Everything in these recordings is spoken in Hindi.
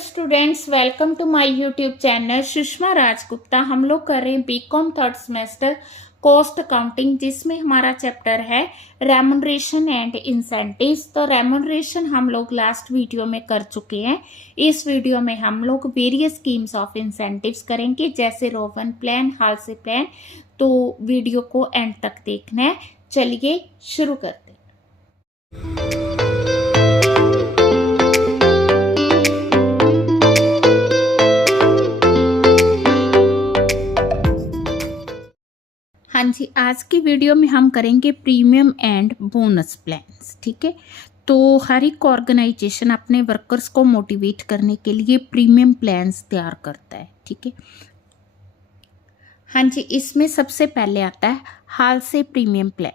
Students, welcome to my YouTube channel Sushma Rajgupta. हम लोग कर रहे हैं BCom third semester cost accounting, जिसमें हमारा चैप्टर है रेमुनरेशन एंड इंसेंटिव्स। तो रेमुनरेशन हम लोग लास्ट वीडियो में कर चुके हैं। इस वीडियो में हम लोग वेरियस स्कीम्स ऑफ इंसेंटिव्स करेंगे, जैसे रोवन प्लान, हालसे प्लान। तो वीडियो को एंड तक देखना है। चलिए शुरू करते हैं। हाँ जी, आज की वीडियो में हम करेंगे प्रीमियम एंड बोनस प्लान्स। ठीक है, तो हर एक ऑर्गेनाइजेशन अपने वर्कर्स को मोटिवेट करने के लिए प्रीमियम प्लान्स तैयार करता है। ठीक है, हाँ जी, इसमें सबसे पहले आता है हालसे प्रीमियम प्लान।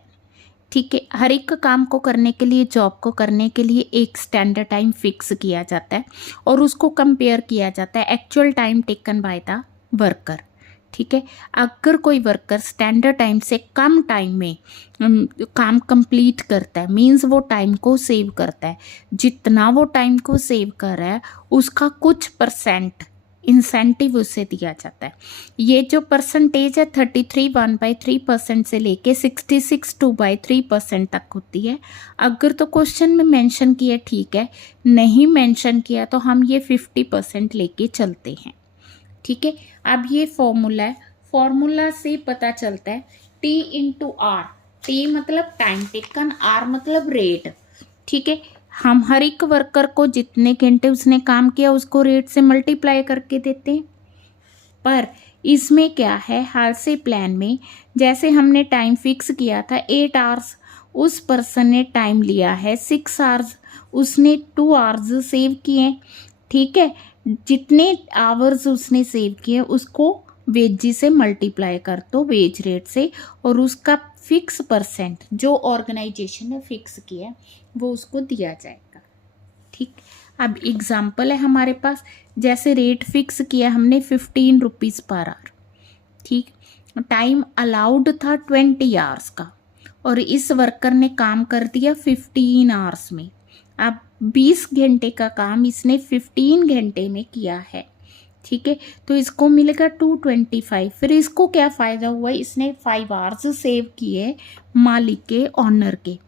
ठीक है, हर एक काम को करने के लिए, जॉब को करने के लिए एक स्टैंडर्ड टाइम फिक्स किया जाता है और उसको कंपेयर किया जाता है actual time taken by the worker. ठीक है, अगर कोई वर्कर स्टैंडर्ड टाइम से कम टाइम में काम कंप्लीट करता है, मींस वो टाइम को सेव करता है। जितना वो टाइम को सेव कर रहा है उसका कुछ परसेंट इंसेंटिव उसे दिया जाता है। ये जो परसेंटेज है 33 1/3% से लेके 66 2/3% तक होती है। अगर तो क्वेश्चन में मेंशन किया ठीक है, नहीं मेंशन किया तो हम ये 50% लेके चलते हैं। ठीक है, अब ये फॉर्मूला है, फॉर्मूला से पता चलता है T इंटू आर। टी मतलब टाइम टेकन, आर मतलब रेट। ठीक है, हम हर एक वर्कर को जितने घंटे उसने काम किया उसको रेट से मल्टीप्लाई करके देते हैं। पर इसमें क्या है, हालसे प्लान में जैसे हमने टाइम फिक्स किया था 8 आवर्स, उस पर्सन ने टाइम लिया है 6 आवर्स, उसने 2 आवर्स सेव किए। ठीक है, जितने आवर्स उसने सेव किए उसको वेजी से मल्टीप्लाई कर दो, वेज रेट से, और उसका फिक्स परसेंट जो ऑर्गेनाइजेशन ने फिक्स किया वो उसको दिया जाएगा। ठीक, अब एग्जाम्पल है हमारे पास, जैसे रेट फिक्स किया हमने 15 रुपीज़ पर आवर। ठीक, टाइम अलाउड था 20 आवर्स का और इस वर्कर ने काम कर दिया 15 आवर्स में। अब 20 घंटे का काम इसने 15 घंटे में किया है। ठीक है, तो इसको मिलेगा 225। फिर इसको क्या फ़ायदा हुआ, इसने 5 आवर्स सेव किए मालिक के, ऑनर के।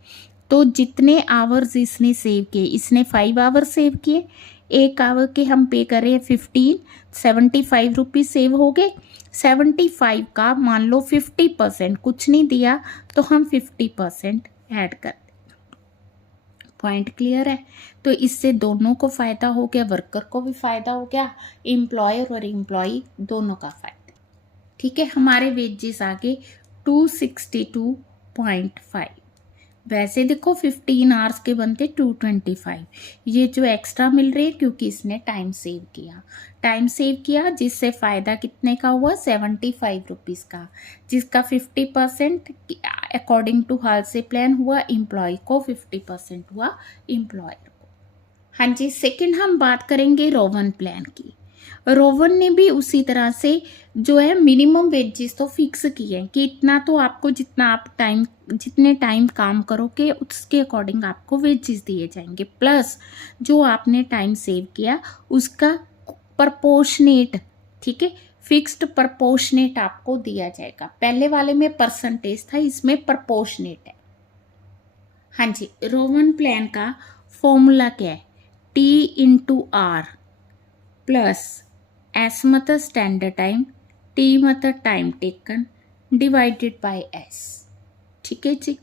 तो जितने आवर्स इसने सेव किए, इसने 5 आवर्स सेव किए, 1 आवर के हम पे कर रहे हैं 15, 75 रुपीज़ सेव हो गए। 75 का मान लो 50%, कुछ नहीं दिया तो हम 50% ऐड कर दें। पॉइंट क्लियर है? तो इससे दोनों को फ़ायदा हो गया, वर्कर को भी फ़ायदा हो गया, एम्प्लॉयर और एम्प्लॉई दोनों का फ़ायदा। ठीक है, हमारे वेजेस आगे 262.5। वैसे देखो 15 आवर्स के बनते 225, ये जो एक्स्ट्रा मिल रही है क्योंकि इसने टाइम सेव किया। टाइम सेव किया जिससे फ़ायदा कितने का हुआ, 75 रुपीज़ का, जिसका 50% अकॉर्डिंग टू हालसे प्लान हुआ एम्प्लॉय को, 50% हुआ एम्प्लॉयर को। हाँ जी, सेकंड हम बात करेंगे रोवन प्लान की। रोवन ने भी उसी तरह से जो है मिनिमम वेजेस तो फिक्स किए हैं कि इतना तो आपको, जितना आप टाइम, जितने टाइम काम करोगे उसके अकॉर्डिंग आपको वेजेस दिए जाएंगे, प्लस जो आपने टाइम सेव किया उसका प्रपोर्शनेट। ठीक है, फिक्स्ड प्रपोर्शनेट आपको दिया जाएगा। पहले वाले में परसेंटेज था, इसमें प्रपोर्शनेट है। हाँ जी, रोवन प्लान का फॉर्मूला क्या है, T into R plus S मतलब स्टैंडर्ड टाइम, टी मतलब time taken, divided by S. ठीक है जी,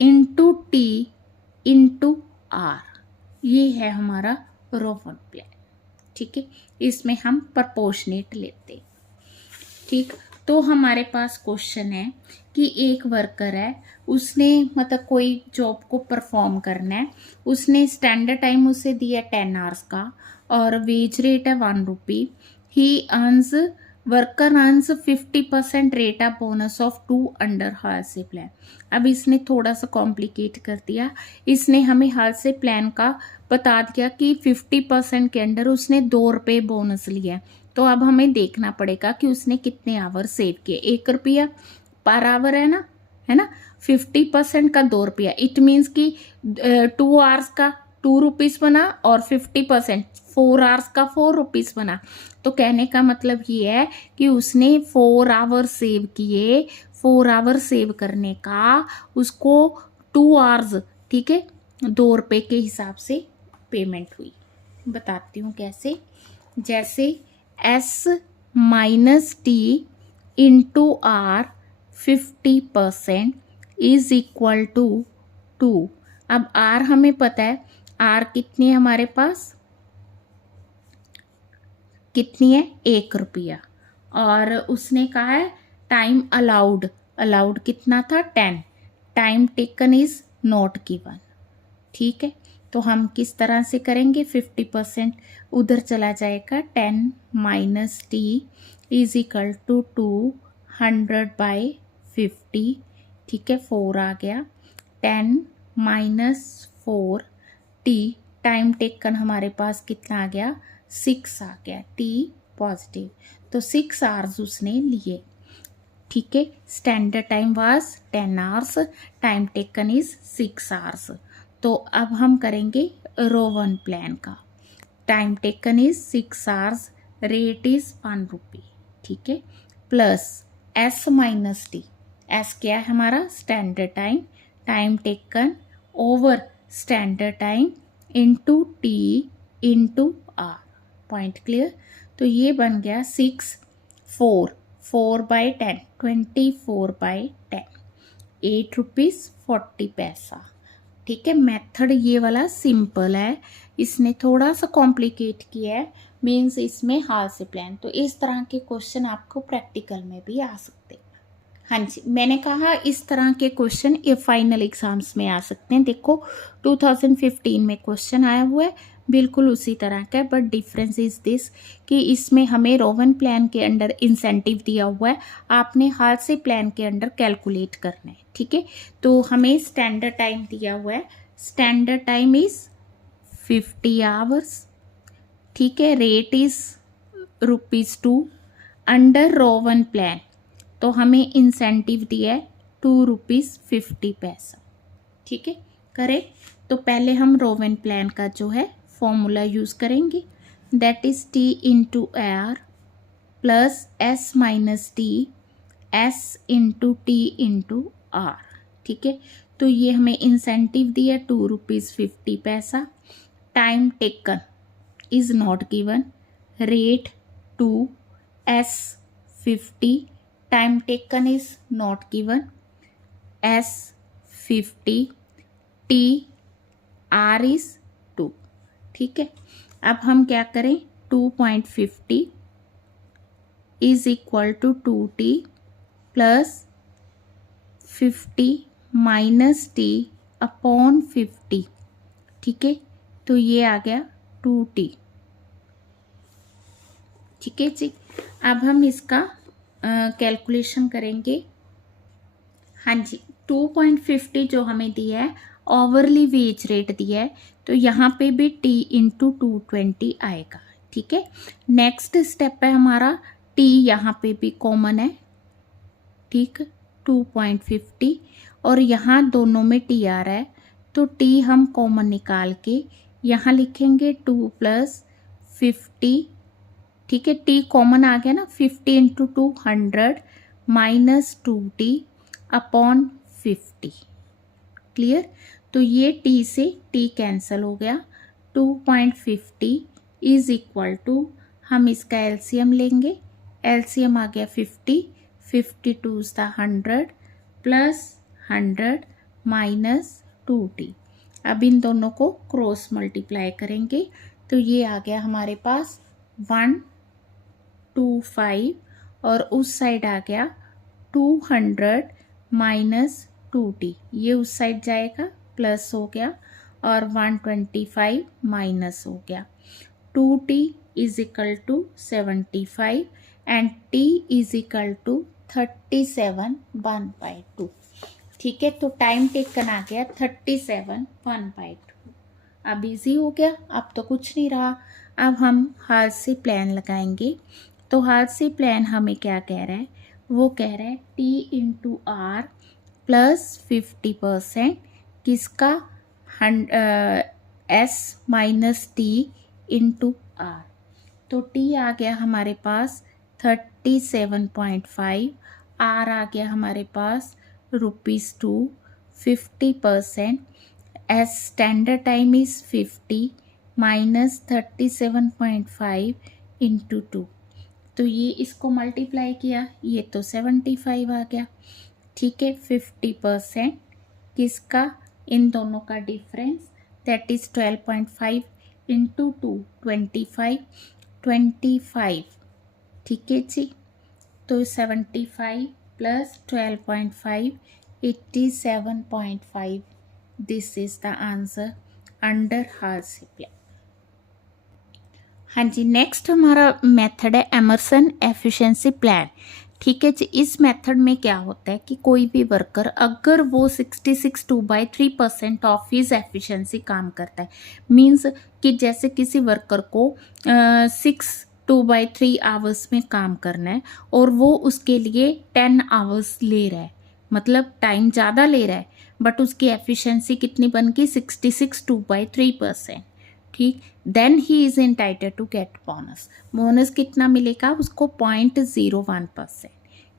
इंटू टी इंटू आर, ये है हमारा रोवन प्लान। ठीक है, इसमें हम प्रपोर्शनेट लेते। ठीक, तो हमारे पास क्वेश्चन है कि एक वर्कर है, उसने मतलब कोई जॉब को परफॉर्म करना है, उसने स्टैंडर्ड टाइम उसे दिया 10 आवर्स का और वेज रेट है 1 rupee. He earns, worker earns 50% rate of bonus of 2 under Halsey plan. अब इसने थोड़ा सा कॉम्प्लिकेट कर दिया, इसने हमें हालसे प्लान का बता दिया कि 50% के अंडर उसने 2 रुपये बोनस लिया। तो अब हमें देखना पड़ेगा कि उसने कितने आवर सेव किए। 1 रुपया पर आवर है ना, 50% का 2 रुपया, इट मीन्स कि 2 आवर्स का ₹2 बना और 50% 4 आवर्स का ₹4 बना। तो कहने का मतलब ये है कि उसने 4 आवर सेव किए, 4 आवर सेव करने का उसको 2 आवर्स, ठीक है, ₹2 के हिसाब से पेमेंट हुई। बताती हूँ कैसे। जैसे S minus T into R 50% is equal to 2। अब आर हमें पता है, आर कितनी है हमारे पास, कितनी है, ₹1। और उसने कहा है टाइम अलाउड, अलाउड कितना था 10, time taken is not given. ठीक है, तो हम किस तरह से करेंगे, 50% उधर चला जाएगा, 10 minus T is equal to 200/50। ठीक है, 4 आ गया, 10 माइनस 4 टी, टाइम टेकन हमारे पास कितना आ गया, 6 आ गया, टी पॉजिटिव, तो 6 आवर्स उसने लिए। ठीक है, standard time was 10 hours, time taken is 6 hours. तो अब हम करेंगे रो 1 प्लान का। Time taken is 6 hours, rate is ₹1। ठीक है, plus S minus T, S क्या है हमारा, standard time, time taken over standard time into T into R. Point clear. तो ये बन गया 6, 4/10, 24/10, ₹8.40। ठीक है, मेथड ये वाला सिंपल है, इसने थोड़ा सा कॉम्प्लिकेट किया है, मीन्स इसमें हाल से प्लान। तो इस तरह के क्वेश्चन आपको प्रैक्टिकल में भी आ सकते हैं। हाँ जी, मैंने कहा इस तरह के क्वेश्चन ये फाइनल एग्जाम्स में आ सकते हैं। देखो 2015 में क्वेश्चन आया हुआ है, बिल्कुल उसी तरह का है, बट डिफरेंस इज दिस कि इसमें हमें रोवन प्लान के अंडर इंसेंटिव दिया हुआ है, आपने हाल से प्लान के अंडर कैलकुलेट करना है। ठीक है, तो हमें स्टैंडर्ड टाइम दिया हुआ है, स्टैंडर्ड टाइम इज 50 आवर्स। ठीक है, rate is ₹2 under Rowan plan, तो हमें इंसेंटिव दिया है ₹2.50। ठीक है, करें तो पहले हम रोवन प्लान का जो है फॉर्मूला यूज करेंगे, that is T into R plus S minus T S into T into R. ठीक है, तो ये हमें इंसेंटिव दिया ₹2.50, time taken is not given, rate 2, S 50, time taken is not given, S 50, T R is 2। ठीक है, अब हम क्या करें, 2.50 is equal to 2t plus 50 minus T upon 50। ठीक है, तो ये आ गया 2t। ठीक है जी, अब हम इसका कैलकुलेशन करेंगे। हाँ जी, 2.50 जो हमें दिया है, ओवरली वेज रेट दिया है, तो यहाँ पे भी t इंटू 220 आएगा। ठीक है, नेक्स्ट स्टेप है हमारा, t यहाँ पे भी कॉमन है, ठीक, 2.50, और यहाँ दोनों में t आ रहा है, तो t हम कॉमन निकाल के यहाँ लिखेंगे 2 प्लस 50। ठीक है, t कॉमन आ गया ना, 50 into 200 minus 2t upon 50। Clear, तो ये t से t कैंसिल हो गया, 2.50 इज इक्वल टू, हम इसका एलसीएम लेंगे, एलसीएम आ गया 50, 52 is the 100 plus 100 minus 2t। अब इन दोनों को क्रॉस मल्टीप्लाई करेंगे, तो ये आ गया हमारे पास 125, और उस साइड आ गया 200 माइनस 2t, ये उस साइड जाएगा, प्लस हो गया, और 125 माइनस हो गया, 2t is equal to 75 and t is equal to 37/1/2। ठीक है, तो टाइम टेकन आ गया 37/1/2। अब इजी हो गया, अब तो कुछ नहीं रहा। अब हम हाथ से प्लान लगाएंगे, तो हाथ से प्लान हमें क्या कह रहा है, वो कह रहा है t इंटू आर प्लस 50%, किसका, S minus T into R. तो टी आ गया हमारे पास 37.5, आर आ गया हमारे पास ₹2, 50%, S standard time is 50 minus 37.5 into 2। तो ये इसको मल्टीप्लाई किया, ये तो 75 आ गया। ठीक है, 50% किसका, इन दोनों का डिफरेंस, दैट इज 12.5 इंटू 2, 25। ठीक है जी, तो 75 plus 12.5, 87.5। This is the answer under Halsey plan. हाँ जी, नेक्स्ट हमारा मेथड है एमर्सन एफिशिएंसी प्लान। ठीक है जी, इस मेथड में क्या होता है कि कोई भी वर्कर अगर वो 66 2/3% ऑफ हिज एफिशिएंसी काम करता है, मीन्स कि जैसे किसी वर्कर को 6 2/3 आवर्स में काम करना है और वो उसके लिए 10 आवर्स ले रहा है, मतलब टाइम ज़्यादा ले रहा है, बट उसकी एफिशिएंसी कितनी बन गई, 66 2/3%। ठीक, then he is entitled to get bonus. Bonus कितना मिलेगा उसको, 0.01%।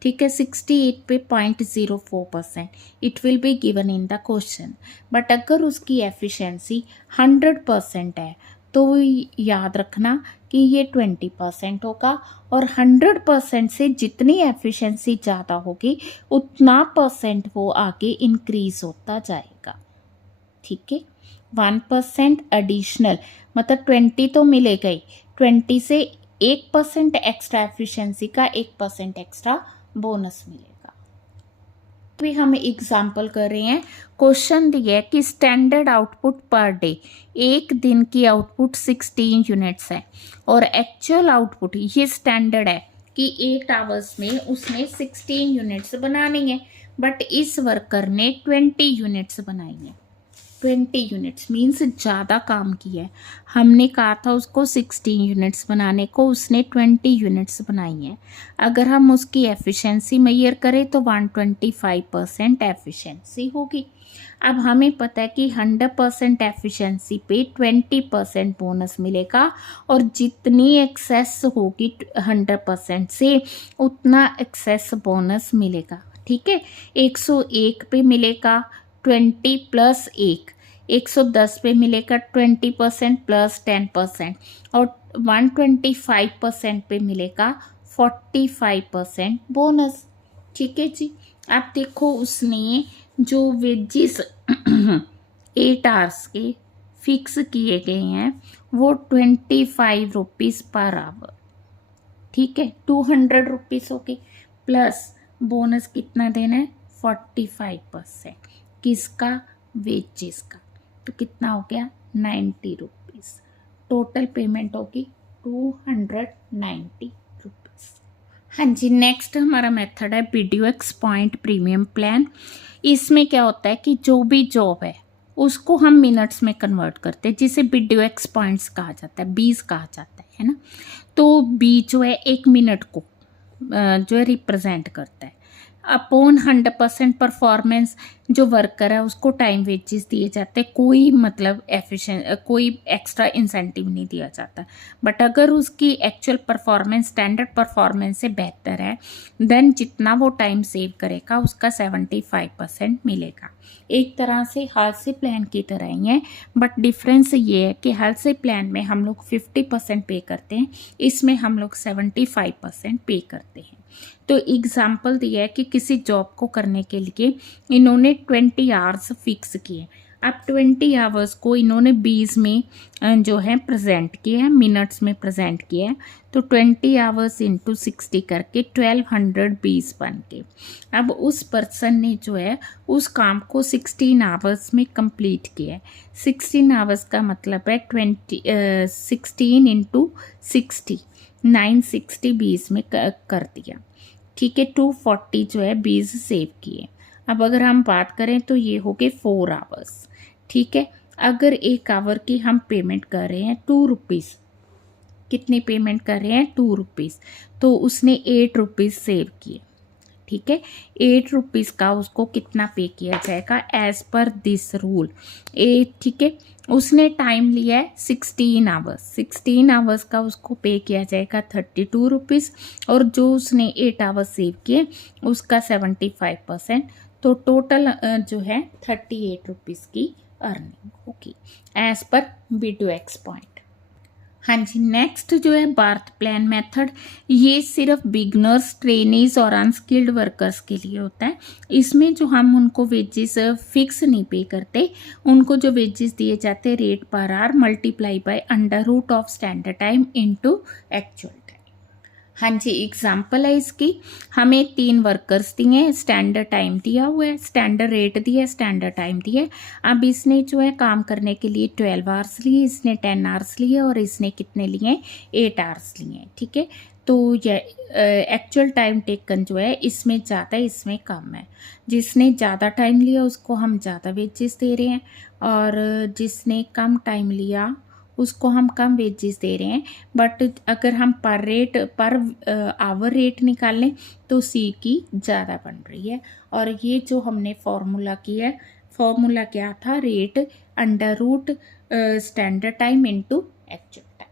ठीक है, 68 पे 0.04%, it will be given in the question. But अगर उसकी एफिशिएंसी 100% है तो याद रखना कि ये 20% होगा, और 100% से जितनी एफिशिएंसी ज़्यादा होगी उतना परसेंट वो आगे इंक्रीज होता जाएगा। ठीक है, 1% एडिशनल, मतलब 20 तो मिलेगा ही, 20 से 1% एक्स्ट्रा एफिशिएंसी का 1% एक्स्ट्रा बोनस मिलेगा। भी हम एग्जाम्पल कर रहे हैं, क्वेश्चन दिया है कि स्टैंडर्ड आउटपुट पर डे, एक दिन की आउटपुट 16 यूनिट्स है और एक्चुअल आउटपुट, ये स्टैंडर्ड है कि 8 आवर्स में उसने 16 यूनिट्स बनानी है, बट इस वर्कर ने 20 यूनिट्स बनाई है। 20 यूनिट्स मीन्स ज़्यादा काम किया है। हमने कहा था उसको 16 यूनिट्स बनाने को, उसने 20 यूनिट्स बनाई हैं। अगर हम उसकी एफिशिएंसी मेजर करें तो 125% एफिशिएंसी होगी। अब हमें पता है कि 100% एफिशिएंसी पे 20% बोनस मिलेगा, और जितनी एक्सेस होगी 100% से उतना एक्सेस बोनस मिलेगा। ठीक है, 101 पे मिलेगा 20 प्लस 1, 110 पे मिलेगा 20% प्लस 10%, और 125% पे मिलेगा 45% बोनस। ठीक है जी, आप देखो उसने जो वेजिस 8 आवर्स के फिक्स किए गए हैं वो 25 रुपीज़ पर आवर। ठीक है, 200 रुपीज़ हो गए, प्लस बोनस कितना देना है, 45%। किसका, वेजेस का। तो कितना हो गया, 90 रुपीज़। टोटल पेमेंट होगी 290 रुपीज़। हाँ जी, नेक्स्ट हमारा मेथड है BDOX पॉइंट प्रीमियम प्लान। इसमें क्या होता है कि जो भी जॉब है उसको हम मिनट्स में कन्वर्ट करते हैं, जिसे BDOX पॉइंट्स कहा जाता है, बीज कहा जाता है ना। तो बी जो है 1 मिनट को जो है रिप्रेजेंट करता है। अपॉन 100% परफॉर्मेंस जो वर्कर है उसको टाइम वेजेस दिए जाते हैं, कोई मतलब कोई एक्स्ट्रा इंसेंटिव नहीं दिया जाता। बट अगर उसकी एक्चुअल परफॉर्मेंस स्टैंडर्ड परफॉर्मेंस से बेहतर है, देन जितना वो टाइम सेव करेगा उसका 75% मिलेगा। एक तरह से हाल्से प्लान की तरह ही है, बट डिफरेंस ये है कि हाल्से प्लान में हम लोग 50% पे करते हैं, इसमें हम लोग 75% पे करते हैं। तो एग्जाम्पल दिया है कि किसी जॉब को करने के लिए इन्होंने 20 आवर्स फिक्स किए। अब 20 आवर्स को इन्होंने 20 में जो है प्रेजेंट किया है, मिनट्स में प्रेजेंट किया है। तो 20 आवर्स इंटू 60 करके 1220 बन के, अब उस पर्सन ने जो है उस काम को 16 आवर्स में कंप्लीट किया है। 16 आवर्स का मतलब है 16 इंटू 60, 960 20 में कर दिया। ठीक है, 240 जो है 20 सेव किए। अब अगर हम बात करें तो ये हो गए 4 आवर्स। ठीक है, अगर 1 आवर की हम पेमेंट कर रहे हैं 2 रुपीज़, कितनी पेमेंट कर रहे हैं, 2 रुपीज़, तो उसने 8 रुपीज़ सेव किए। ठीक है। 8 रुपीज़ का उसको कितना पे किया जाएगा एज पर दिस रूल। ठीक है, उसने टाइम लिया है 16 आवर्स, 16 आवर्स का उसको पे किया जाएगा 32 रुपीज़, और जो उसने 8 आवर्स सेव किए उसका 75%, तो टोटल जो है 38 रुपीज़ की अर्निंग होगी एज पर B2X पॉइंट। हाँ जी, नेक्स्ट जो है बार्थ प्लान मेथड, ये सिर्फ बिगनर्स, ट्रेनीज और अनस्किल्ड वर्कर्स के लिए होता है। इसमें जो हम उनको वेजेस फिक्स नहीं पे करते, उनको जो वेजेस दिए जाते हैं rate per hour multiply by under root of standard time into actual time. हाँ जी, एग्जाम्पल है इसकी, हमें 3 वर्कर्स दिए हैं, स्टैंडर्ड टाइम दिया हुआ है, स्टैंडर्ड रेट दिया है, स्टैंडर्ड टाइम दिया है। अब इसने जो है काम करने के लिए 12 आवर्स लिए, इसने 10 आवर्स लिए और इसने कितने लिए, 8 आवर्स लिए, ठीक है। तो ये एक्चुअल टाइम टेकन जो है इसमें ज़्यादा इसमें कम है। जिसने ज़्यादा टाइम लिया उसको हम ज़्यादा वेजेस दे रहे हैं, और जिसने कम टाइम लिया उसको हम कम वेजेस दे रहे हैं। बट अगर हम पर आवर रेट निकालें तो सी की ज़्यादा बन रही है। और ये जो हमने फॉर्मूला किया है, फॉर्मूला क्या था, rate under root standard time into actual time.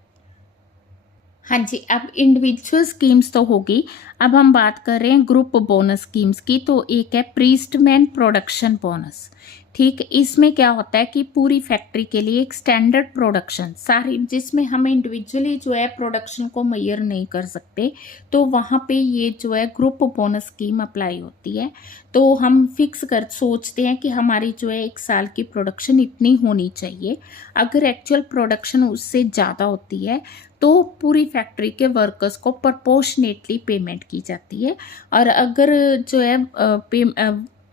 हाँ जी, अब इंडिविजुअल स्कीम्स तो होगी, अब हम बात कर रहे हैं ग्रुप बोनस स्कीम्स की। तो एक है प्रीस्टमैन प्रोडक्शन बोनस, ठीक। इसमें क्या होता है कि पूरी फैक्ट्री के लिए एक स्टैंडर्ड प्रोडक्शन सारी, जिसमें हम इंडिविजुअली जो है प्रोडक्शन को मेजर नहीं कर सकते, तो वहाँ पे ये जो है ग्रुप बोनस स्कीम अप्लाई होती है। तो हम फिक्स कर सोचते हैं कि हमारी जो है 1 साल की प्रोडक्शन इतनी होनी चाहिए। अगर एक्चुअल प्रोडक्शन उससे ज़्यादा होती है तो पूरी फैक्ट्री के वर्कर्स को प्रोपोर्शनेटली पेमेंट की जाती है, और अगर जो है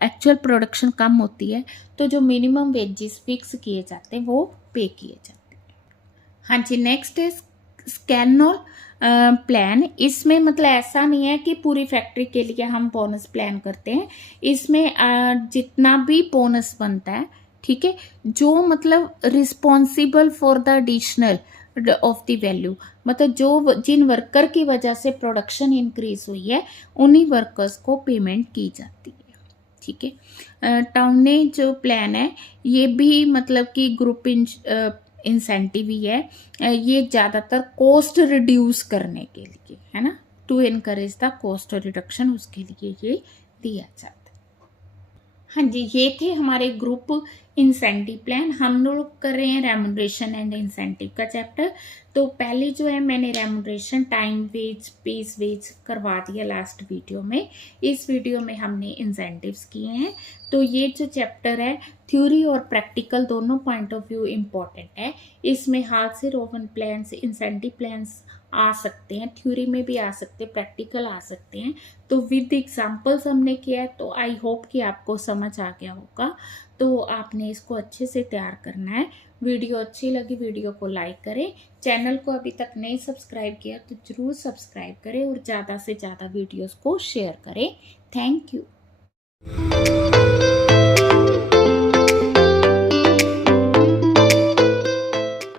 एक्चुअल प्रोडक्शन कम होती है तो जो मिनिमम वेजेस फिक्स किए जाते हैं वो पे किए जाते हैं। हाँ जी, नेक्स्ट है स्कैनोल प्लान। इसमें मतलब ऐसा नहीं है कि पूरी फैक्ट्री के लिए हम बोनस प्लान करते हैं, इसमें जितना भी बोनस बनता है, ठीक है, जो मतलब responsible for the additional of the value, मतलब जो जिन वर्कर की वजह से प्रोडक्शन इंक्रीज हुई है उन्हीं वर्कर्स को पेमेंट की जाती है, ठीक है। टाउने जो प्लान है ये भी मतलब कि ग्रुप इंसेंटिव ही है, ये ज़्यादातर कॉस्ट रिड्यूस करने के लिए है ना, to encourage the cost reduction, उसके लिए ये दिया जाता है। हाँ जी, ये थे हमारे ग्रुप इंसेंटिव प्लान। हम लोग कर रहे हैं रेम्यूनरेशन एंड इंसेंटिव का चैप्टर। तो पहले जो है मैंने remuneration, time wage, piece wage करवा दिया लास्ट वीडियो में। इस वीडियो में हमने इंसेंटिव्स किए हैं। तो ये जो चैप्टर है थ्योरी और प्रैक्टिकल दोनों पॉइंट ऑफ व्यू इम्पॉर्टेंट है। इसमें हाथ से रोवन प्लान्स, इंसेंटिव प्लान्स आ सकते हैं, थ्योरी में भी आ सकते हैं, प्रैक्टिकल आ सकते हैं। तो विद एग्जांपल्स हमने किया है, तो आई होप कि आपको समझ आ गया होगा। तो आपने इसको अच्छे से तैयार करना है। वीडियो अच्छी लगी वीडियो को लाइक करें, चैनल को अभी तक नहीं सब्सक्राइब किया तो जरूर सब्सक्राइब करें, और ज़्यादा से ज़्यादा वीडियोस को शेयर करें। Thank you.